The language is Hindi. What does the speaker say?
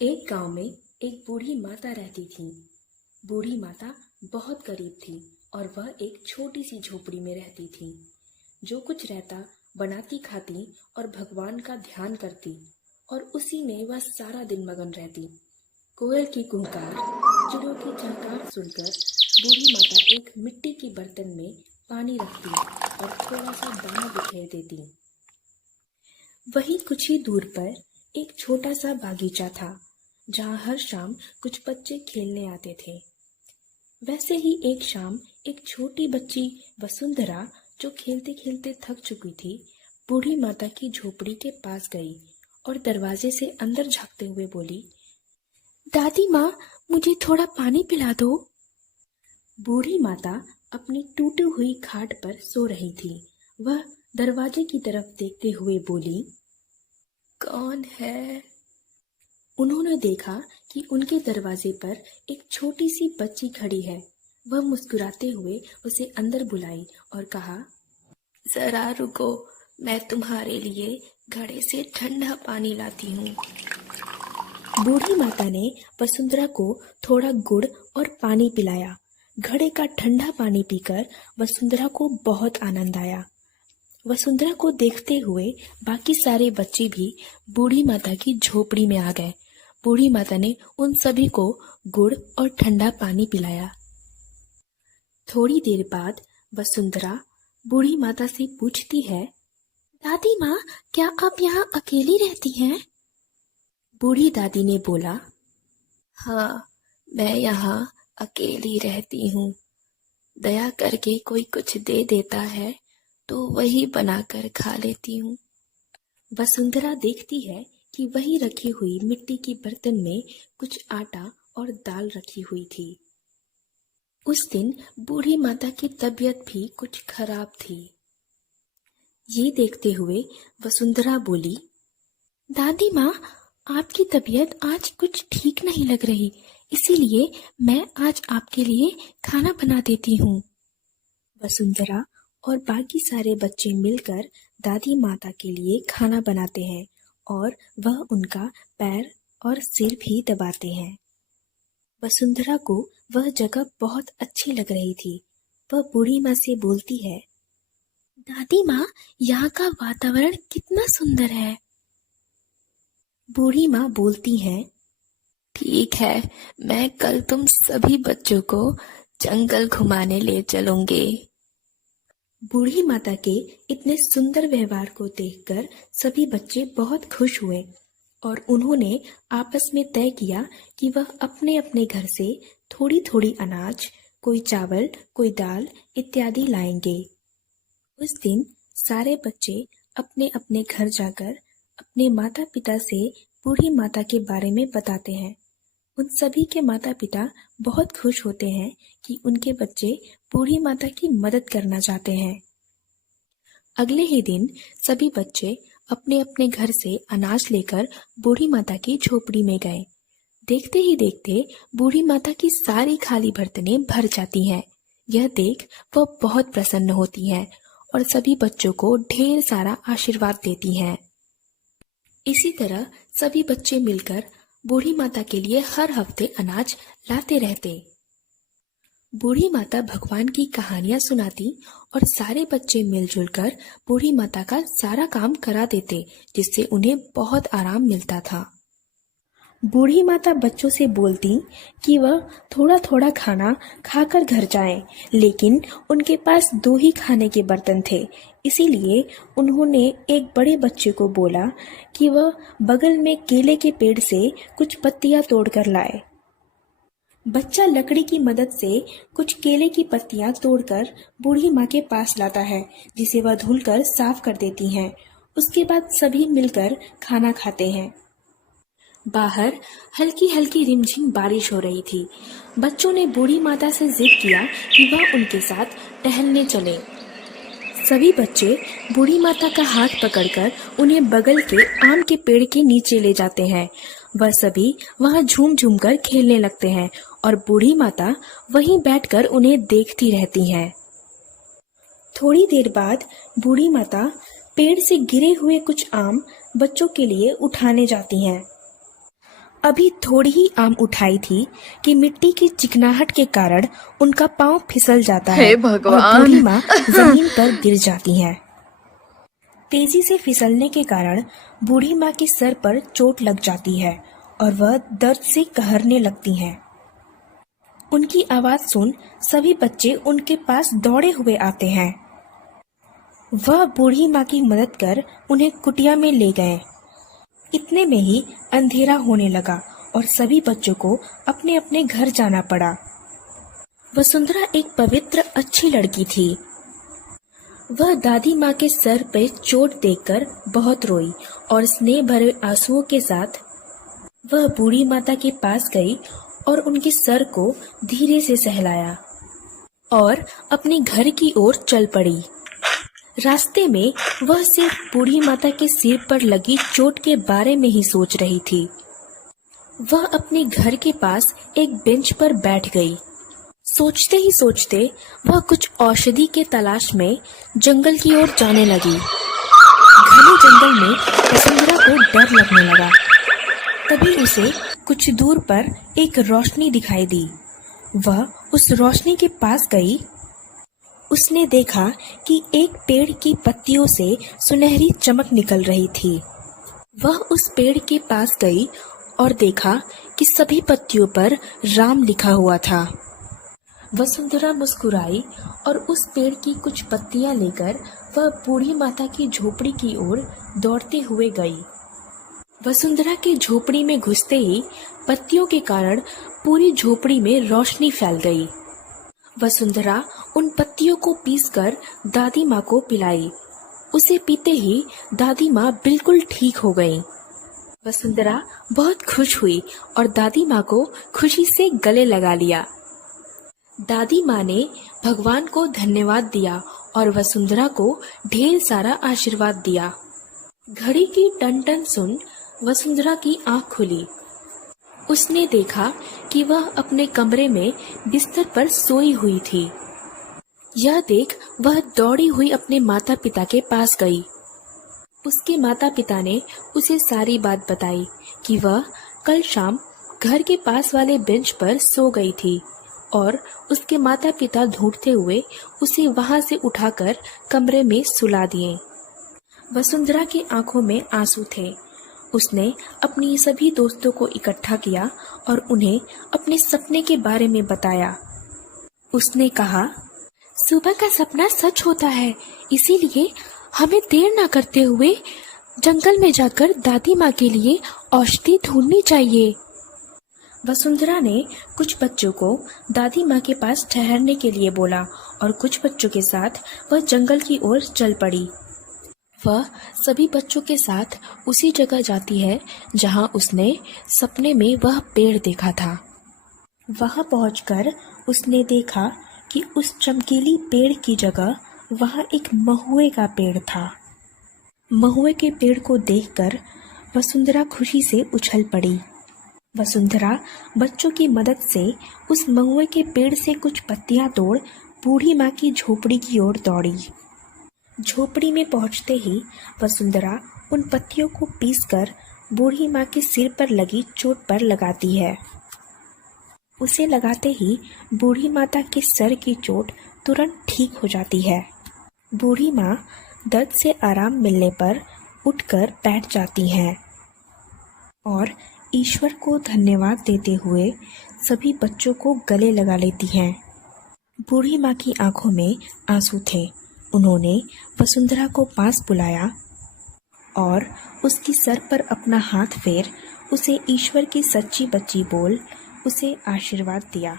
एक गांव में एक बूढ़ी माता रहती थी। बूढ़ी माता बहुत गरीब थी और वह एक छोटी सी झोपड़ी में रहती थी। जो कुछ रहता बनाती खाती और भगवान का ध्यान करती और उसी में वह सारा दिन मगन रहती। कोयल की कुहकार, चिड़ियों की चहकार सुनकर बूढ़ी माता एक मिट्टी के बर्तन में पानी रखती और थोड़ा सा दाना बिखेर देती। वहीं कुछ ही दूर पर एक छोटा सा बागीचा था जहाँ हर शाम कुछ बच्चे खेलने आते थे। वैसे ही एक शाम एक छोटी बच्ची वसुंधरा, जो खेलते खेलते थक चुकी थी, बूढ़ी माता की झोपड़ी के पास गई और दरवाजे से अंदर झांकते हुए बोली, दादी माँ, मुझे थोड़ा पानी पिला दो। बूढ़ी माता अपनी टूटी हुई खाट पर सो रही थी। वह दरवाजे की तरफ देखते हुए बोली, कौन है? उन्होंने देखा कि उनके दरवाजे पर एक छोटी सी बच्ची खड़ी है। वह मुस्कुराते हुए उसे अंदर बुलाई और कहा, जरा रुको, मैं तुम्हारे लिए घड़े से ठंडा पानी लाती हूँ। बूढ़ी माता ने वसुंधरा को थोड़ा गुड़ और पानी पिलाया। घड़े का ठंडा पानी पीकर वसुंधरा को बहुत आनंद आया। वसुंधरा को देखते हुए बाकी सारे बच्चे भी बूढ़ी माता की झोपड़ी में आ गए। बूढ़ी माता ने उन सभी को गुड़ और ठंडा पानी पिलाया। थोड़ी देर बाद वसुंधरा बूढ़ी माता से पूछती है, दादी माँ, क्या आप यहाँ अकेली रहती हैं? बूढ़ी दादी ने बोला, हाँ, मैं यहाँ अकेली रहती हूँ। दया करके कोई कुछ दे देता है तो वही बनाकर खा लेती हूँ। वसुंधरा देखती है कि वही रखी हुई मिट्टी के बर्तन में कुछ आटा और दाल रखी हुई थी। उस दिन बूढ़ी माता की तबीयत भी कुछ खराब थी। ये देखते हुए वसुंधरा बोली, दादी माँ, आपकी तबीयत आज कुछ ठीक नहीं लग रही, इसीलिए मैं आज आपके लिए खाना बना देती हूँ। वसुंधरा और बाकी सारे बच्चे मिलकर दादी माता के लिए खाना बनाते हैं और वह उनका पैर और सिर भी दबाते हैं। वसुंधरा को वह जगह बहुत अच्छी लग रही थी। वह बूढ़ी माँ से बोलती है, दादी माँ, यहाँ का वातावरण कितना सुंदर है। बूढ़ी माँ बोलती है, ठीक है, मैं कल तुम सभी बच्चों को जंगल घुमाने ले चलूंगी। बूढ़ी माता के इतने सुंदर व्यवहार को देखकर सभी बच्चे बहुत खुश हुए और उन्होंने आपस में तय किया कि वह अपने अपने घर से थोड़ी थोड़ी अनाज, कोई चावल, कोई दाल इत्यादि लाएंगे। उस दिन सारे बच्चे अपने अपने घर जाकर अपने माता पिता से बूढ़ी माता के बारे में बताते हैं। उन सभी के माता पिता बहुत खुश होते हैं कि उनके बच्चे बूढ़ी माता की मदद करना चाहते हैं। अगले ही दिन सभी बच्चे अपने अपने घर से अनाज लेकर बूढ़ी माता की झोपड़ी में गए। देखते ही देखते बूढ़ी माता की सारी खाली बर्तनें भर जाती हैं। यह देख वह बहुत प्रसन्न होती हैं और सभी बच्चों को ढेर सारा आशीर्वाद देती हैं। इसी तरह सभी बच्चे मिलकर बूढ़ी माता के लिए हर हफ्ते अनाज लाते रहते। बूढ़ी माता भगवान की कहानियां सुनाती और सारे बच्चे मिलजुल कर बूढ़ी माता का सारा काम करा देते, जिससे उन्हें बहुत आराम मिलता था। बूढ़ी माता बच्चों से बोलती कि वह थोड़ा थोड़ा खाना खाकर घर जाएं, लेकिन उनके पास 2 ही खाने के बर्तन थे। इसीलिए उन्होंने एक बड़े बच्चे को बोला कि वह बगल में केले के पेड़ से कुछ पत्तियां तोड़कर लाए। बच्चा लकड़ी की मदद से कुछ केले की पत्तियां तोड़कर बूढ़ी माँ के पास लाता है, जिसे वह धुलकर साफ कर देती हैं। उसके बाद सभी मिलकर खाना खाते हैं। बाहर हल्की हल्की रिमझिम बारिश हो रही थी। बच्चों ने बूढ़ी माता से जिद किया कि वह उनके साथ टहलने चले। सभी बच्चे बूढ़ी माता का हाथ पकड़कर उन्हें बगल के आम के पेड़ के नीचे ले जाते हैं। वह सभी वहां झूम झूम कर खेलने लगते हैं और बूढ़ी माता वहीं बैठकर उन्हें देखती रहती हैं। थोड़ी देर बाद बूढ़ी माता पेड़ से गिरे हुए कुछ आम बच्चों के लिए उठाने जाती हैं। अभी थोड़ी ही आम उठाई थी कि मिट्टी की चिकनाहट के कारण उनका पांव फिसल जाता है हे और भगवान! बूढ़ी माँ जमीन पर गिर जाती हैं। तेजी से फिसलने के कारण बूढ़ी माँ के सर पर चोट लग जाती है और वह दर्द से कहरने लगती हैं। उनकी आवाज सुन सभी बच्चे उनके पास दौड़े हुए आते हैं। वह बूढ़ी माँ की मदद कर उन्हें कुटिया में ले गए। इतने में ही अंधेरा होने लगा और सभी बच्चों को अपने अपने घर जाना पड़ा। वसुंधरा एक पवित्र अच्छी लड़की थी। वह दादी माँ के सर पे चोट देखकर बहुत रोई और स्नेह भरे आंसुओं के साथ वह बूढ़ी माता के पास गई और उनके सर को धीरे से सहलाया और अपने घर की ओर चल पड़ी। रास्ते में वह सिर्फ बूढ़ी माता के सिर पर लगी चोट के बारे में ही सोच रही थी। वह अपने घर के पास एक बेंच पर बैठ गई। सोचते ही सोचते वह कुछ औषधि के तलाश में जंगल की ओर जाने लगी। घने जंगल में वसुंधरा को डर लगने लगा। तभी उसे कुछ दूर पर एक रोशनी दिखाई दी। वह उस रोशनी के पास गई। उसने देखा कि एक पेड़ की पत्तियों से सुनहरी चमक निकल रही थी। वह उस पेड़ के पास गई और देखा कि सभी पत्तियों पर राम लिखा हुआ था। वसुंधरा मुस्कुराई और उस पेड़ की कुछ पत्तियां लेकर वह बूढ़ी माता की झोपड़ी की ओर दौड़ते हुए गई। वसुंधरा की झोपड़ी में घुसते ही पत्तियों के कारण पूरी झोपड़ी में रोशनी फैल गई। वसुंधरा उन पत्तियों को पीसकर दादी माँ को पिलाई। उसे पीते ही दादी माँ बिल्कुल ठीक हो गईं। वसुंधरा बहुत खुश हुई और दादी माँ को खुशी से गले लगा लिया। दादी माँ ने भगवान को धन्यवाद दिया और वसुंधरा को ढेर सारा आशीर्वाद दिया। घड़ी की टन टन सुन वसुंधरा की आंख खुली। उसने देखा कि वह अपने कमरे में बिस्तर पर सोई हुई थी। यह देख वह दौड़ी हुई अपने माता पिता के पास गई। उसके माता पिता ने उसे सारी बात बताई कि वह कल शाम घर के पास वाले बेंच पर सो गई थी और उसके माता पिता ढूंढते हुए उसे वहां से उठाकर कमरे में सुला दिए। वसुंधरा की आंखों में आंसू थे। उसने अपनी सभी दोस्तों को इकट्ठा किया और उन्हें अपने सपने के बारे में बताया। उसने कहा, सुबह का सपना सच होता है, इसीलिए हमें देर न करते हुए जंगल में जाकर दादी माँ के लिए औषधि ढूंढनी चाहिए। वसुंधरा ने कुछ बच्चों को दादी माँ के पास ठहरने के लिए बोला और कुछ बच्चों के साथ वह जंगल की ओर चल पड़ी। वह सभी बच्चों के साथ उसी जगह जाती है जहां उसने सपने में वह पेड़ देखा था। वहां पहुंचकर उसने देखा कि उस चमकीली पेड़ की जगह वहां एक महुए का पेड़ था। महुए के पेड़ को देखकर वसुंधरा खुशी से उछल पड़ी। वसुंधरा बच्चों की मदद से उस महुए के पेड़ से कुछ पत्तियां तोड़ बूढ़ी माँ की झोपड़ी की ओर दौड़ी। झोपड़ी में पहुंचते ही वसुंधरा उन पत्तियों को पीसकर बूढ़ी माँ के सिर पर लगी चोट पर लगाती है। उसे लगाते ही बूढ़ी माता के सर की चोट तुरंत ठीक हो जाती है। बूढ़ी माँ दर्द से आराम मिलने पर उठकर बैठ जाती हैं और ईश्वर को धन्यवाद देते हुए सभी बच्चों को गले लगा लेती हैं। बूढ़ी माँ की आंखों में आंसू थे। उन्होंने वसुंधरा को पास बुलाया और उसकी सर पर अपना हाथ फेर उसे ईश्वर की सच्ची बच्ची बोल उसे आशीर्वाद दिया।